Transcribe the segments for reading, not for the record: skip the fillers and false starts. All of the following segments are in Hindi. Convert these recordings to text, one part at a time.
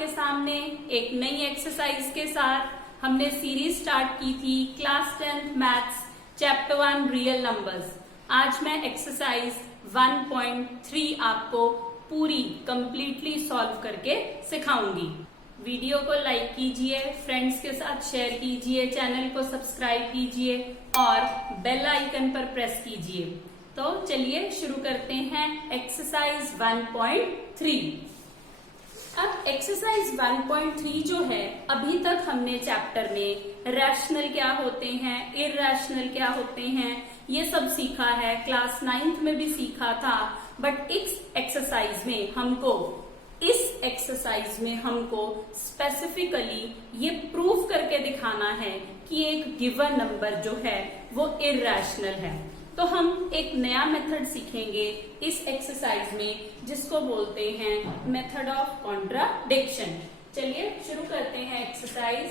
आपके सामने एक नई एक्सरसाइज के साथ। हमने सीरीज स्टार्ट की थी class 10th maths chapter 1 real numbers. आज मैं एक्सरसाइज 1.3 आपको पूरी कंप्लीटली सॉल्व करके सिखाऊंगी। वीडियो को लाइक कीजिए, फ्रेंड्स के साथ शेयर कीजिए, चैनल को सब्सक्राइब कीजिए और बेल आइकन पर प्रेस कीजिए। तो चलिए शुरू करते हैं एक्सरसाइज 1.3। अब एक्सरसाइज 1.3 जो है, अभी तक हमने चैप्टर में रैशनल क्या होते हैं, इररैशनल क्या होते हैं, ये सब सीखा है। क्लास 9th में भी सीखा था। बट इस एक्सरसाइज में हमको स्पेसिफिकली ये प्रूव करके दिखाना है कि एक गिवन नंबर जो है वो इररैशनल है। तो हम एक नया मेथड सीखेंगे इस एक्सरसाइज में, जिसको बोलते हैं मेथड ऑफ कॉन्ट्राडिक्शन। चलिए शुरू करते हैं एक्सरसाइज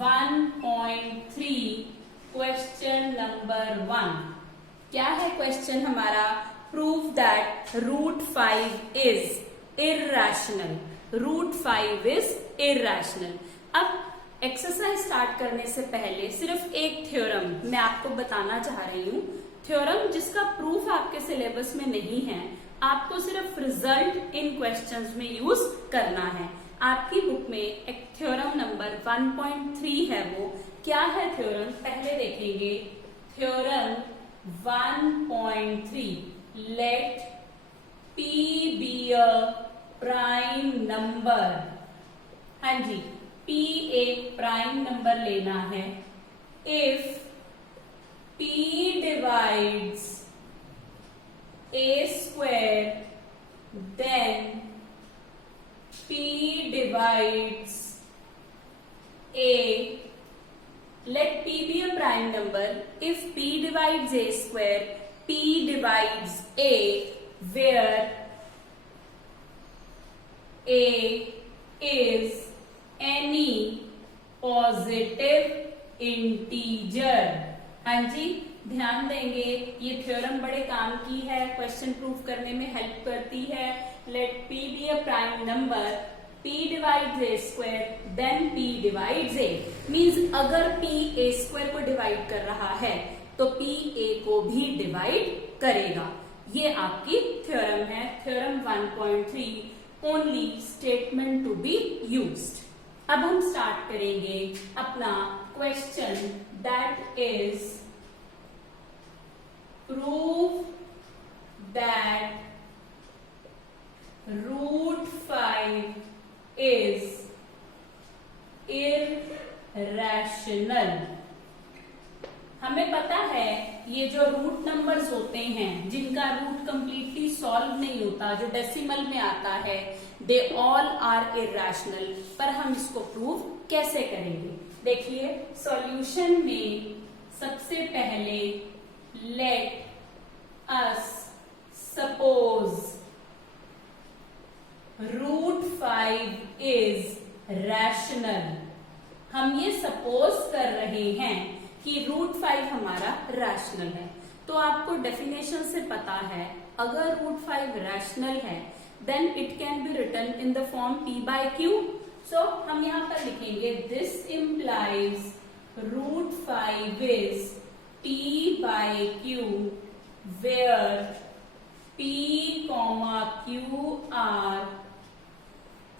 1.3 क्वेश्चन नंबर 1। क्या है क्वेश्चन हमारा? Prove that √5 is irrational. √5 is irrational. अब एक्सरसाइज स्टार्ट करने से पहले सिर्फ एक थ्योरम मैं आपको बताना चाह रही हूँ। थ्योरम जिसका प्रूफ आपके सिलेबस में नहीं है, आपको सिर्फ रिजल्ट इन क्वेश्चंस में यूज करना है। आपकी बुक में एक थ्योरम नंबर 1.3 है। वो क्या है थ्योरम, पहले देखेंगे। Theorem 1.3, let P be a prime number. हाँ जी, P एक प्राइम नंबर लेना है। If P divides A², then P divides A। Let P be a prime number. If P divides A², P divides A, where A is any positive integer. हाँ जी, ध्यान देंगे, ये थ्योरम बड़े काम की है, क्वेश्चन प्रूफ करने में हेल्प करती है। Let P be a prime number, P divides A², then P divides A। Means अगर P A² को डिवाइड कर रहा है तो P A को भी डिवाइड करेगा। ये आपकी थ्योरम है, theorem 1.3, only statement to be used. अब हम स्टार्ट करेंगे अपना question, that is prove that √5 is irrational. हमें पता है ये जो रूट नंबर्स होते हैं, जिनका रूट कंप्लीटली सॉल्व नहीं होता, जो डेसिमल में आता है, दे ऑल आर इररैशनल। पर हम इसको प्रूव कैसे करेंगे? देखिए, सॉल्यूशन में सबसे पहले late us suppose √5 is rational. हम ये सपोज कर रहे हैं कि √5 हमारा रैशनल है। तो आपको डेफिनेशन से पता है, अगर √5 रैशनल है then it can be written in the form P/Q। So हम यहाँ पर लिखेंगे this implies √5 is P/Q where P, Q are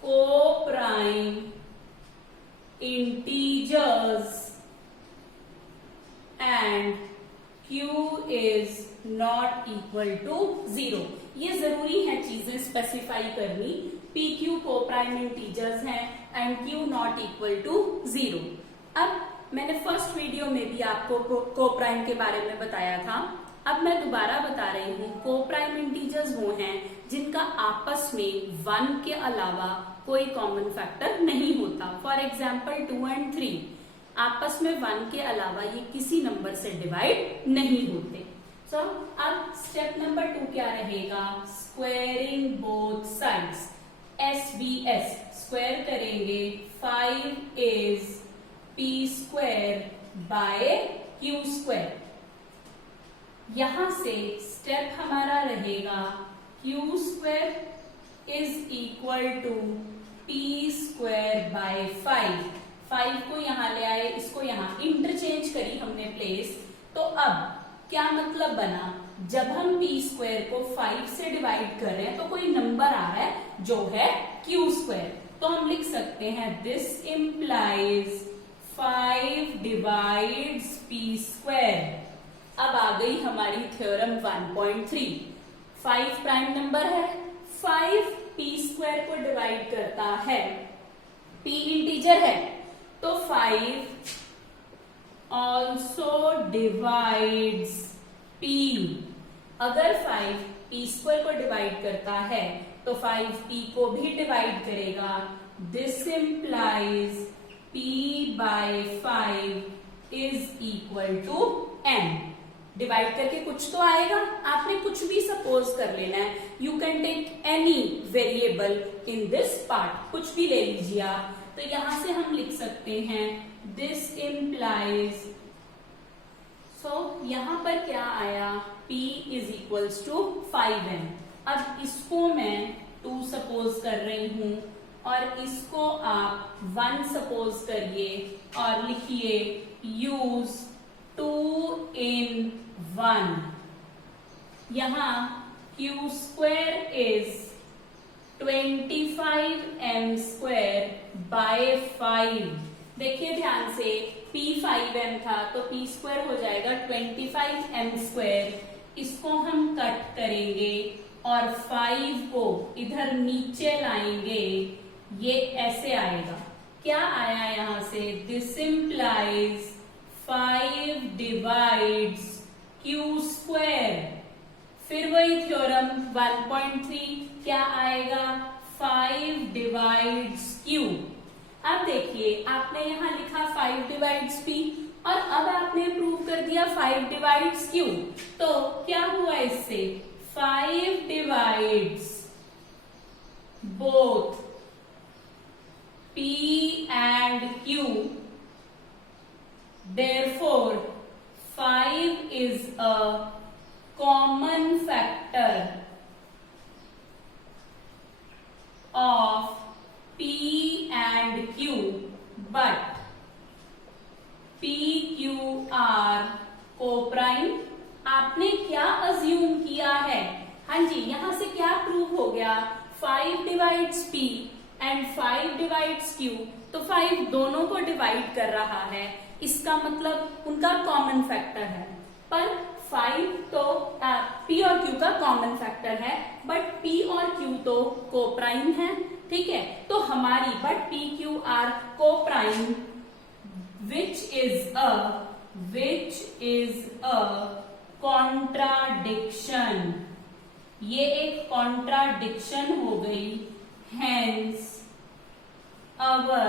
co-prime integers and Q is not equal to 0। ये जरूरी है चीजें स्पेसिफाई करनी। PQ को प्राइम इंटीजर्स हैं and Q not equal to 0। अब मैंने फर्स्ट वीडियो में भी आपको को प्राइम के बारे में बताया था। अब मैं दोबारा बता रही हूँ, को प्राइम इंटीजर्स वो हैं जिनका आपस में 1 के अलावा कोई कॉमन फैक्टर नहीं होता। फॉर एग्जाम्पल 2 और 3 आपस में 1 के अलावा ये किसी नंबर से डिवाइड नहीं होते। सो अब स्टेप नंबर 2 क्या रहेगा? Squaring both sides. SBS square करेंगे, 5 इज P² बाय Q²। यहां से स्टेप हमारा रहेगा Q² is equal to P square by 5। 5 को यहाँ ले आए, इसको यहाँ इंटरचेंज करी हमने प्लेस। तो अब क्या मतलब बना, जब हम पी स्क्वायर को 5 से डिवाइड कर रहे हैं तो कोई नंबर आ रहा है जो है क्यू स्क्वायर। तो हम लिख सकते हैं this implies 5 divides P square. अब आ गई हमारी थ्योरम 1.3। 5 प्राइम नंबर है, 5 पी स्क्वायर को डिवाइड करता है, पी इंटीजर है तो 5 ऑल्सो डिवाइड्स पी। अगर 5 पी स्क्वायर को डिवाइड करता है तो 5 पी को भी डिवाइड करेगा। This implies P by 5 is equal to N. Divide करके कुछ तो आएगा, आपने कुछ भी सपोज कर लेना है। You can take any variable in this part, कुछ भी ले लीजिए आप। तो यहां से हम लिख सकते हैं दिस इम्प्लाइज, यहां पर क्या आया, P is equals to 5n। अब इसको मैं 2 सपोज कर रही हूं और इसको आप 1 सपोज करिए और लिखिए यूज 2 in 1। यहां q square is 25m square by 5। देखिए ध्यान से, p 5m था तो p स्क्वायर हो जाएगा 25m स्क्वायर। इसको हम कट करेंगे और 5 को इधर नीचे लाएंगे, ये ऐसे आएगा। क्या आया यहां से, this implies 5 divides q square. फिर वही थ्योरम 1.3 क्या आएगा, 5 डिवाइड्स q। अब देखिए आपने यहां लिखा 5 डिवाइड्स p और अब आपने प्रूव कर दिया 5 डिवाइड्स q। तो क्या हुआ इससे, 5 divides both p and q, therefore 5 is a common factor of p and q, but p q are co-prime। आपने क्या अज्यूम किया है, हाँ जी, यहां से क्या प्रूव हो गया, 5 divides p and 5 divides q। तो 5 दोनों को डिवाइड कर रहा है, इसका मतलब उनका कॉमन फैक्टर है। पर 5 तो p और q का कॉमन फैक्टर है, बट p और q तो को-प्राइम है, ठीक है। तो हमारी but p q are coprime which is a contradiction। ये एक कॉन्ट्राडिक्शन हो गई, hence our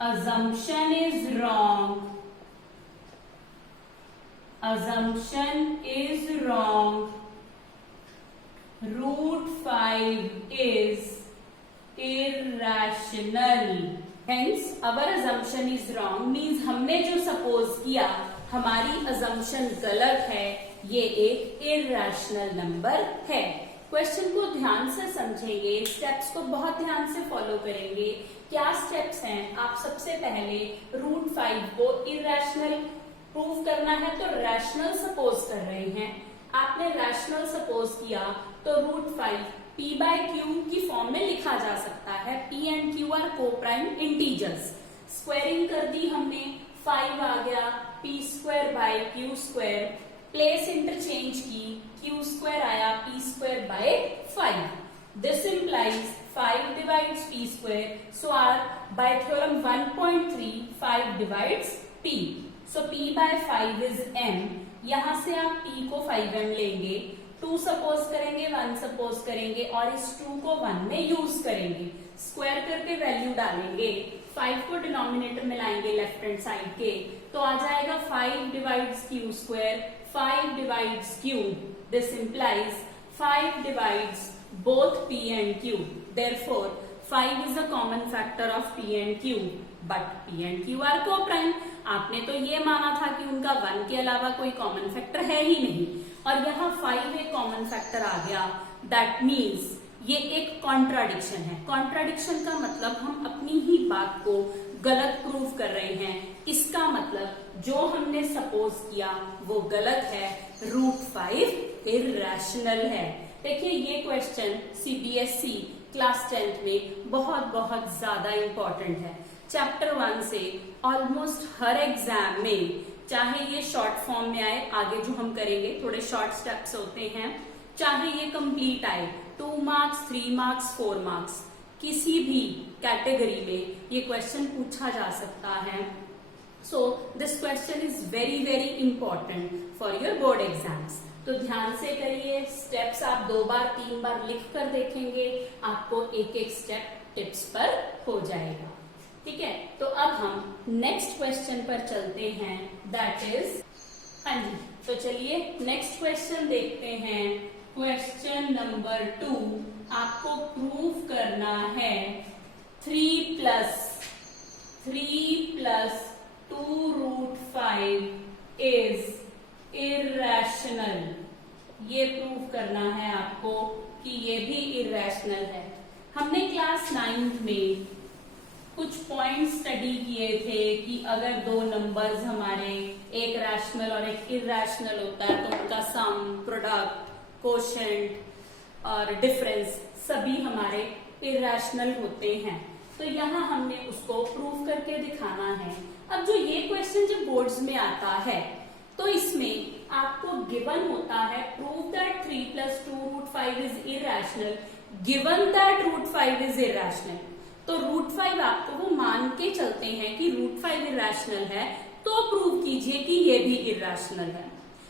assumption is wrong। assumption is wrong। root 5 is irrational। hence our assumption is wrong means हमने जो सपोज किया हमारी assumption गलत है, ये एक irrational नंबर है। क्वेश्चन को ध्यान से समझेंगे, स्टेप्स को बहुत ध्यान से फॉलो करेंगे। क्या स्टेप्स हैं, आप सबसे पहले रूट 5 को इरेशनल प्रूव करना है तो रैशनल सपोज कर रहे हैं। आपने रैशनल सपोज किया तो रूट 5 p बाय क्यू की फॉर्म में लिखा जा सकता है। p एंड q आर को प्राइम इंटीजर्स। स्क्वायरिंग कर दी हमने, 5 आ गया p square by Q square, place interchange की, q स्क्वायर आया p square by 5। This implies 5 divides p square, so our by theorem 1.3 5 divides p। So p by 5 is m। यहां से आप p को 5m लेंगे, 2 सपोज करेंगे, 1 सपोज करेंगे और इस 2 को 1 में यूज करेंगे। स्क्वायर करके वैल्यू डालेंगे, 5 को डिनोमिनेटर में लाएंगे लेफ्ट हैंड साइड के, तो आ जाएगा 5 divides Q square, 5 divides Q. This implies 5 divides both p and q, therefore 5 is a common factor of p and q, but p and q are co-prime। आपने तो ये माना था कि उनका 1 के अलावा कोई कॉमन फैक्टर है ही नहीं, और यहाँ 5 एक कॉमन फैक्टर आ गया। दैट मीन्स ये एक कॉन्ट्राडिक्शन है। कॉन्ट्राडिक्शन का मतलब हम अपनी ही बात को गलत प्रूव कर रहे हैं। इसका मतलब जो हमने सपोज किया वो गलत है, √5 इर्रेशनल है। देखिए ये क्वेश्चन CBSE क्लास 10th में बहुत ज्यादा इंपॉर्टेंट है। चैप्टर 1 से ऑलमोस्ट हर एग्जाम में, चाहे ये शॉर्ट फॉर्म में आए, आगे जो हम करेंगे थोड़े शॉर्ट स्टेप्स होते हैं, चाहे ये कंप्लीट आए 2 मार्क्स 3 मार्क्स 4 मार्क्स, किसी भी कैटेगरी में ये क्वेश्चन पूछा जा सकता है। So this question is very important for your board exams. तो ध्यान से करिए, स्टेप्स आप 2 बार 3 बार लिख कर देखेंगे, आपको एक स्टेप टिप्स पर हो जाएगा। ठीक है, तो अब हम नेक्स्ट क्वेश्चन पर चलते हैं, दैट इज, हाँ जी, तो चलिए नेक्स्ट क्वेश्चन देखते हैं। क्वेश्चन नंबर 2, आपको प्रूव करना है 3 + 2√5 इज इर्रेशनल। ये प्रूव करना है आपको कि ये भी इर्रेशनल है। हमने क्लास 9th में कुछ पॉइंट स्टडी किए थे कि अगर 2 नंबर्स हमारे, एक रैशनल और एक इर्रेशनल होता है, तो उनका सम, प्रोडक्ट, कोशेंट और डिफरेंस सभी हमारे इर्रेशनल होते हैं। तो यहाँ हमने उसको प्रूव करके दिखाना है। अब जो ये क्वेश्चन जब बोर्ड्स में आता है तो इसमें आपको गिवन होता है prove that 3 + 2√5 is irrational, given that √5 is irrational. तो √5 आपको वो मान के चलते हैं कि √5 इर्रेशनल है, तो प्रूव कीजिए कि ये भी इर्रेशनल है।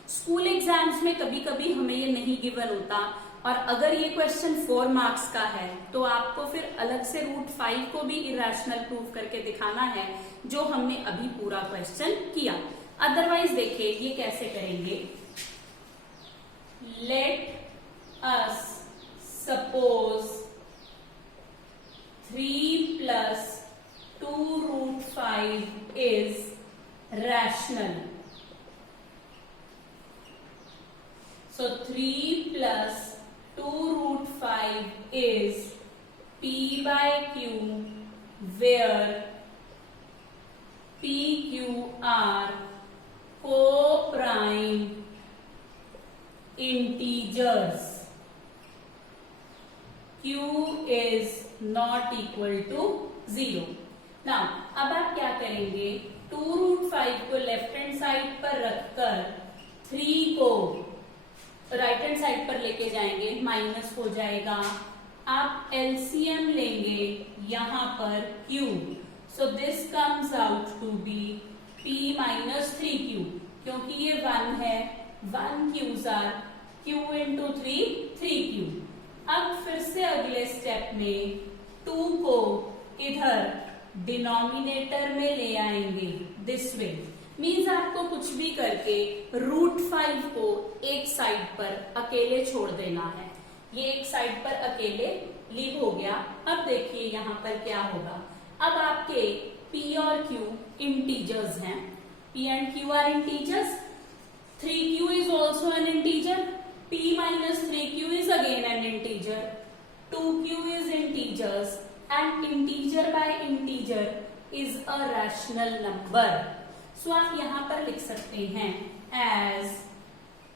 स्कूल एग्जाम्स में कभी कभी हमें ये नहीं गिवन होता, और अगर ये क्वेश्चन 4 मार्क्स का है तो आपको फिर अलग से √5 को भी इर्रेशनल प्रूव करके दिखाना है, जो हमने अभी पूरा क्वेश्चन किया। अदरवाइज देखिए ये कैसे करेंगे। Late us suppose 3 + 2√5 is rational. So 3 + 2√5 is P/Q, where PQ are co-prime integers. Q is not equal to 0. Now, अब आप क्या करेंगे, 2√5 को लेफ्ट हैंड साइड पर रखकर 3 को राइट हैंड साइड पर लेके जाएंगे, माइनस हो जाएगा। आप एलसीएम लेंगे यहाँ पर Q, so this comes out to be P - 3Q, क्योंकि ये 1 है, 1 Q's आर Q × 3Q। अब फिर से अगले स्टेप में 2 को इधर डिनोमिनेटर में ले आएंगे, दिस वे। मीन्स आपको कुछ भी करके √5 को एक साइड पर अकेले छोड़ देना है। ये एक साइड पर अकेले लीव हो गया। अब देखिए यहाँ पर क्या होगा। अब आपके P और Q इंटीजर्स हैं, P and Q are integers, 3Q is also an integer, P - 3Q is again an integer, 2Q is integers, and integer by integer is a rational number. सो आप यहां पर लिख सकते हैं as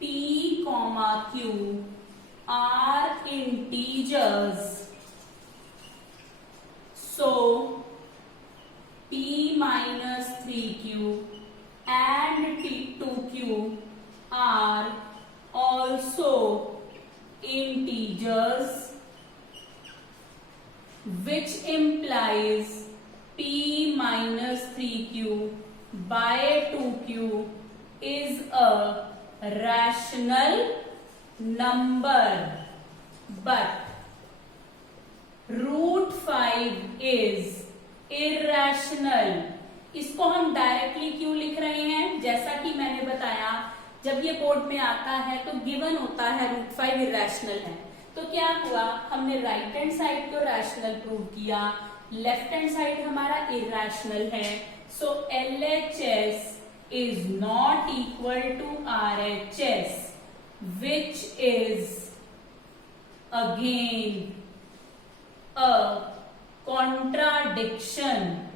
P, Q are integers, so P - 3Q and 2Q are also integers, which implies P - 3Q by 2Q is a rational number, but √5 is irrational. इसको हम डायरेक्टली क्यों लिख रहे हैं, जैसा कि मैंने बताया जब ये बोर्ड में आता है तो गिवन होता है √5 इर्रेशनल है। तो क्या हुआ, हमने राइट हैंड साइड को रैशनल प्रूव किया, लेफ्ट हैंड साइड हमारा इर्रेशनल है। सो LHS is not equal to RHS, which is again a contradiction,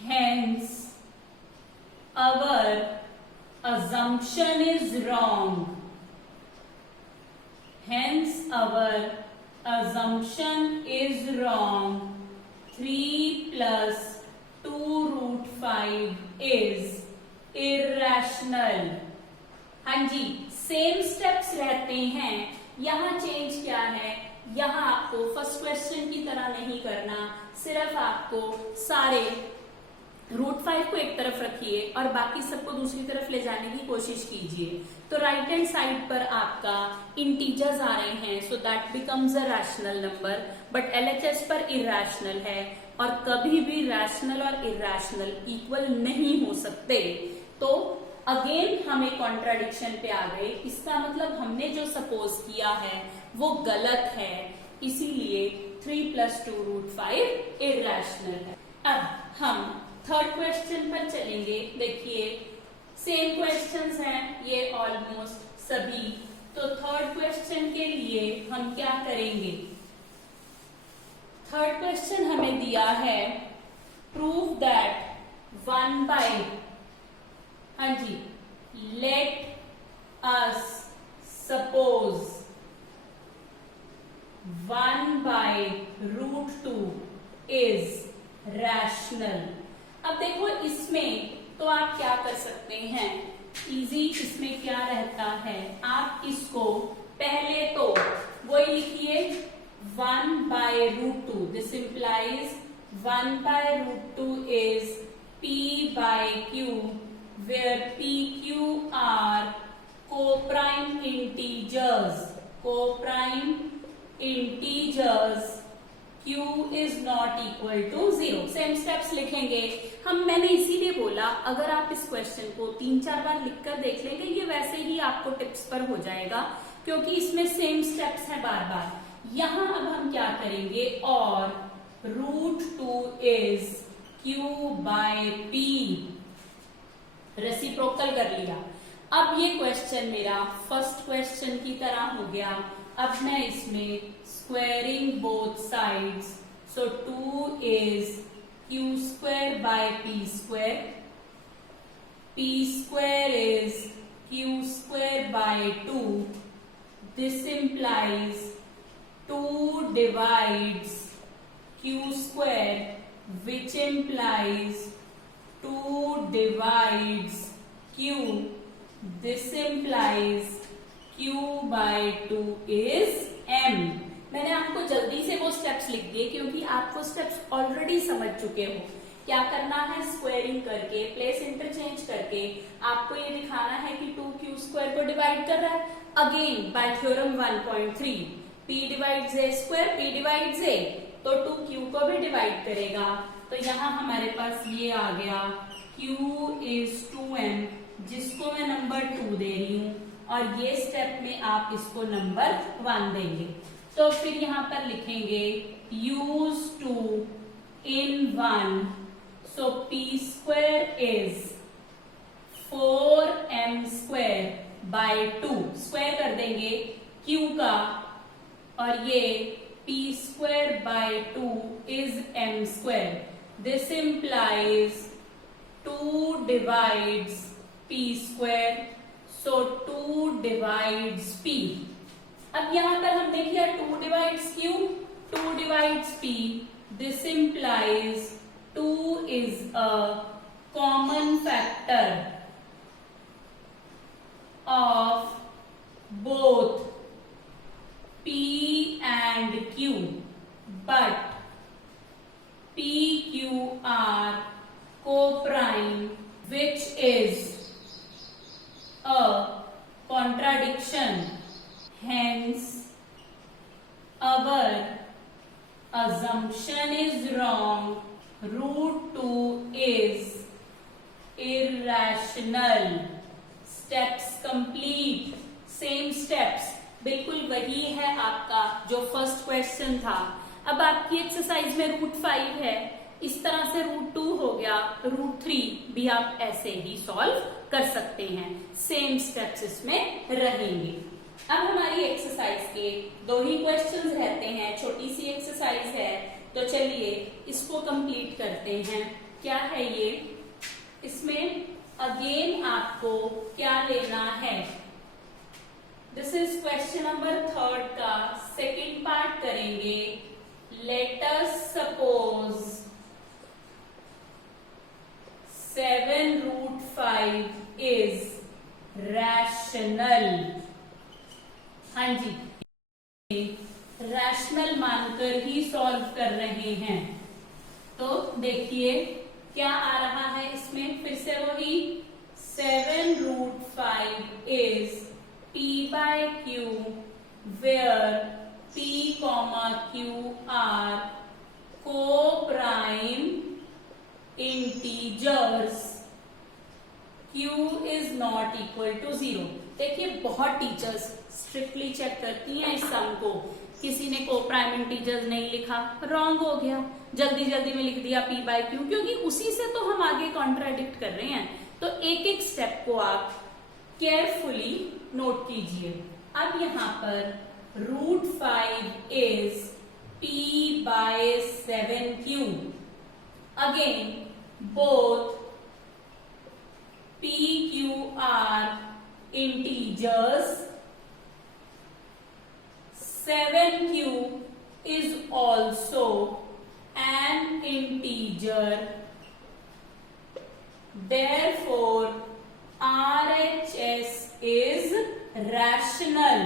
hence our assumption is wrong. Hence our assumption is wrong. 3 plus 2 root 5 is irrational. हाँ जी, सेम स्टेप्स रहते हैं. यहाँ चेंज क्या है, यहाँ आपको फर्स्ट क्वेश्चन की तरह नहीं करना, सिर्फ आपको सारे √5 को एक तरफ रखिए और बाकी सबको दूसरी तरफ ले जाने की कोशिश कीजिए. तो राइट हैंड साइड पर आपका इंटीजर्स आ रहे हैं, so that becomes a rational number, but LHS पर इरैशनल है और कभी भी रैशनल और इरैशनल इक्वल नहीं हो सकते. तो अगेन हम एक कॉन्ट्राडिक्शन पे आ गए. इसका मतलब हमने जो सपोज किया है वो गलत है, इसीलिए 3 plus 2 root 5 इरैशनल है. अब हम थर्ड क्वेश्चन पर चलेंगे. देखिए सेम क्वेश्चंस हैं ये ऑलमोस्ट सभी. तो थर्ड क्वेश्चन के लिए हम क्या करेंगे, थर्ड क्वेश्चन हमें दिया है प्रूव दैट 1 by, हाँ जी, let us suppose 1 by √2 is rational. अब देखो इसमें तो आप क्या कर सकते हैं, इजी. इसमें क्या रहता है, आप इसको पहले तो वही लिखिए 1 by √2. This implies 1 by √2 is P by Q, where PQ are co-prime integers. Co-prime integers. Q is not equal to 0. Same steps लिखेंगे हम. मैंने इसीलिए बोला अगर आप इस क्वेश्चन को 3-4 बार लिखकर देख लेंगे, ये वैसे ही आपको टिप्स पर हो जाएगा, क्योंकि इसमें सेम स्टेप्स हैं बार बार. यहां अब हम क्या करेंगे, और √2 is Q by P, reciprocal कर लिया. अब ये क्वेश्चन मेरा फर्स्ट क्वेश्चन की तरह हो गया. अब मैं इसमें squaring both sides, so 2 is Q² by P², P² is Q² by 2. This implies 2 divides Q², which implies 2 divides Q. This implies Q by 2 is M. मैंने आपको जल्दी से वो स्टेप्स लिख दिए क्योंकि आप वो स्टेप्स ऑलरेडी समझ चुके हो. क्या करना है, स्क्वायरिंग करके, प्लेस इंटरचेंज करके आपको ये दिखाना है कि 2Q² को डिवाइड कर रहा है. Again bye theorem 1.3, P divides A², P divides A, तो 2Q को भी डिवाइड करेगा. तो यहाँ हमारे पास ये आ गया Q is 2M, जिसको मैं नंबर 2 दे रही हूँ, और ये स्टेप में आप इसको नंबर 1 देंगे. तो फिर यहाँ पर लिखेंगे use 2 in 1, so P² is 4M² by 2. Square कर देंगे Q का, और ये P² by 2 is M². This implies 2 divides P², so 2 divides P. अब यहां पर हमने किया 2 divides Q, 2 divides P. This implies 2 is a common factor of both P and Q, but PQ are co-prime, which is a contradiction. Hence, our assumption is wrong. √2 is irrational. Steps complete. Same steps. बिल्कुल वही है आपका जो फर्स्ट क्वेश्चन था. अब आपकी एक्सरसाइज में √5 है, इस तरह से √2 हो गया, √3 भी आप ऐसे ही सॉल्व कर सकते हैं. सेम स्टेप्स इसमें रहेंगे. अब हमारी एक्सरसाइज के 2 ही क्वेश्चंस रहते हैं, छोटी सी एक्सरसाइज है, तो चलिए इसको कंप्लीट करते हैं। क्या है ये? इसमें अगेन आपको क्या लेना है? दिस इज क्वेश्चन नंबर 3 का सेकंड पार्ट करेंगे। Late us suppose 7√5 is rational. हाँ जी, रैशनल मानकर ही सॉल्व कर रहे हैं। तो देखिए क्या आ रहा है इसमें, फिर से वही 7√5 is p by q where p, q are co-prime integers, q is not equal to 0। देखिए बहुत टीचर्स स्ट्रिक्टली चेक करती हैं इस सम को। किसी ने को प्राइम इंटीजर्स नहीं लिखा, रॉन्ग हो गया, जल्दी जल्दी में लिख दिया p by q, क्योंकि उसी से तो हम आगे कॉन्ट्राडिक्ट कर रहे हैं। तो एक एक स्टेप को आप केयरफुली नोट कीजिए। अब यहाँ पर √5 is p by 7q। Again both p, q are integers, 7q is also an integer, therefore RHS is rational,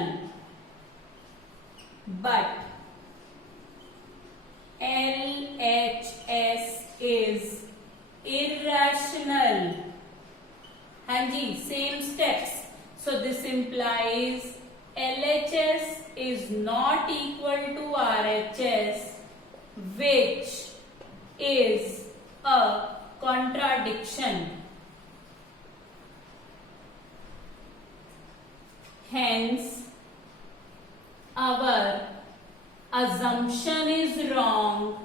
but LHS is irrational। हाँ जी, same steps. So this implies LHS is not equal to RHS, which is a contradiction. Hence, our assumption is wrong.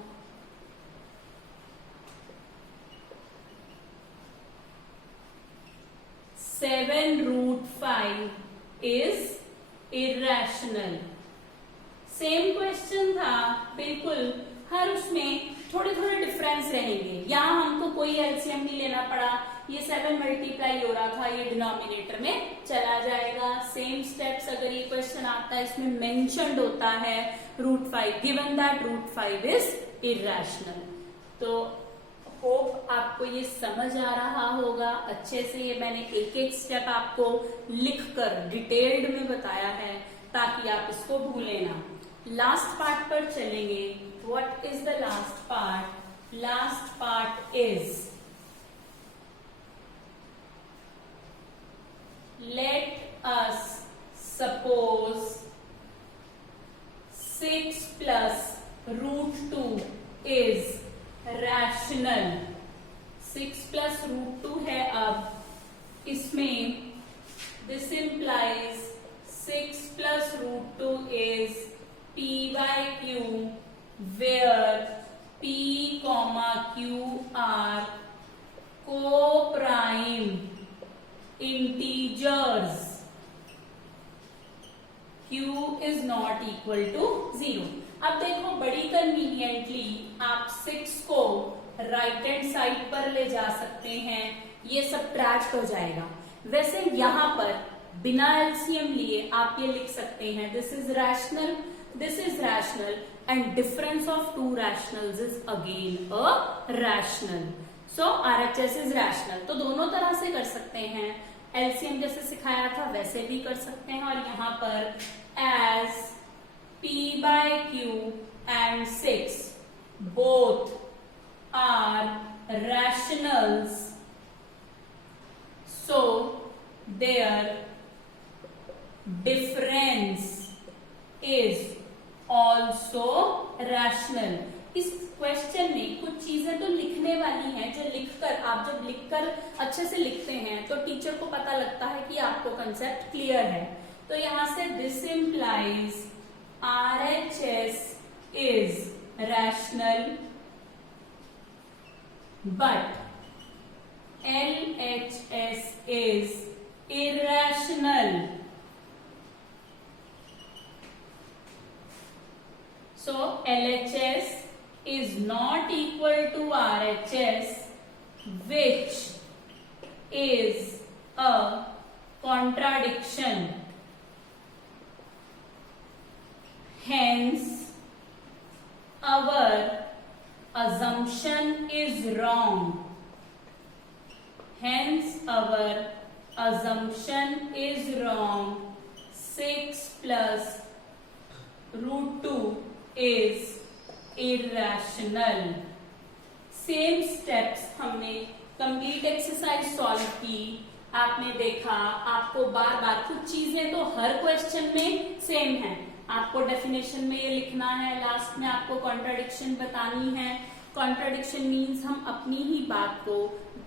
(7√5) is irrational। Same question था बिल्कुल, हर उसमें थोड़े थोड़े डिफरेंस रहेंगे। यहाँ हमको कोई एलसीएम नहीं लेना पड़ा, ये 7 मल्टीप्लाई हो रहा था, ये डिनोमिनेटर में चला जाएगा। सेम स्टेप्स अगर ये क्वेश्चन आता है, इसमें मेंशन्ड होता है √5, गिवन दैट √5 इज इर्रेशनल। तो होप आपको ये समझ आ रहा होगा अच्छे से। ये मैंने एक एक स्टेप आपको लिखकर डिटेल्ड में बताया है ताकि आप इसको भूलें ना। लास्ट पार्ट पर चलेंगे। What is the last part? Last part is late us suppose 6 plus √2 is rational. 6 plus √2 है। अब इसमें this implies 6 plus √2 is p by q where p, q are co-prime integers, q is not equal to 0। अब देखो बड़ी कन्वीनियंटली आप 6 को राइट हैंड साइड पर ले जा सकते हैं, ये सब्ट्रैक्ट हो जाएगा। वैसे यहाँ पर बिना एलसीएम लिए आप ये लिख सकते हैं this is rational, this is rational and difference of 2 rationals is again a rational. So RHS is rational. तो दोनों तरह से कर सकते हैं, एलसीएम जैसे सिखाया था वैसे भी कर सकते हैं। और यहाँ पर as p by q and 6 both are rationals, so their difference is also rational। इस क्वेश्चन में कुछ चीजें तो लिखने वाली हैं जो लिखकर आप जब लिखकर अच्छे से लिखते हैं तो टीचर को पता लगता है कि आपको कंसेप्ट क्लियर है। तो यहां से this implies RHS is rational but LHS is irrational। So LHS is not equal to RHS, which is a contradiction. Hence, our assumption is wrong. Hence, our assumption is wrong. 6 plus root 2 is irrational. Same steps हमने कंप्लीट एक्सरसाइज सॉल्व की, आपने देखा, आपको बार बार कुछ चीजें तो हर क्वेश्चन में सेम है, आपको डेफिनेशन में ये लिखना है, लास्ट में आपको कॉन्ट्राडिक्शन बतानी है. कॉन्ट्राडिक्शन मीन्स हम अपनी ही बात को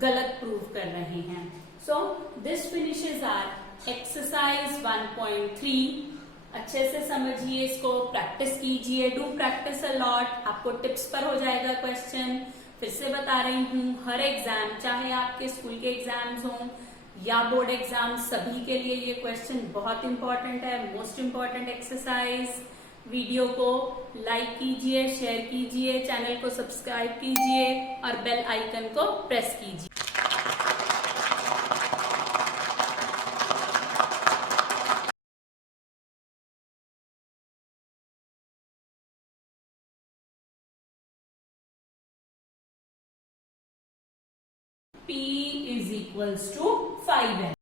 गलत प्रूव कर रहे हैं. So this finishes our exercise 1.3. अच्छे से समझिए इसको, प्रैक्टिस कीजिए, डू प्रैक्टिस अ लॉट. आपको टिप्स पर हो जाएगा क्वेश्चन. फिर से बता रही हूँ, हर एग्जाम, चाहे आपके स्कूल के एग्जाम्स हों या बोर्ड एग्जाम, सभी के लिए ये क्वेश्चन बहुत इंपॉर्टेंट है, मोस्ट इंपॉर्टेंट एक्सरसाइज. वीडियो को लाइक कीजिए, शेयर कीजिए, चैनल को सब्सक्राइब कीजिए और बेल आइकन को प्रेस कीजिए. P is equals to 5n.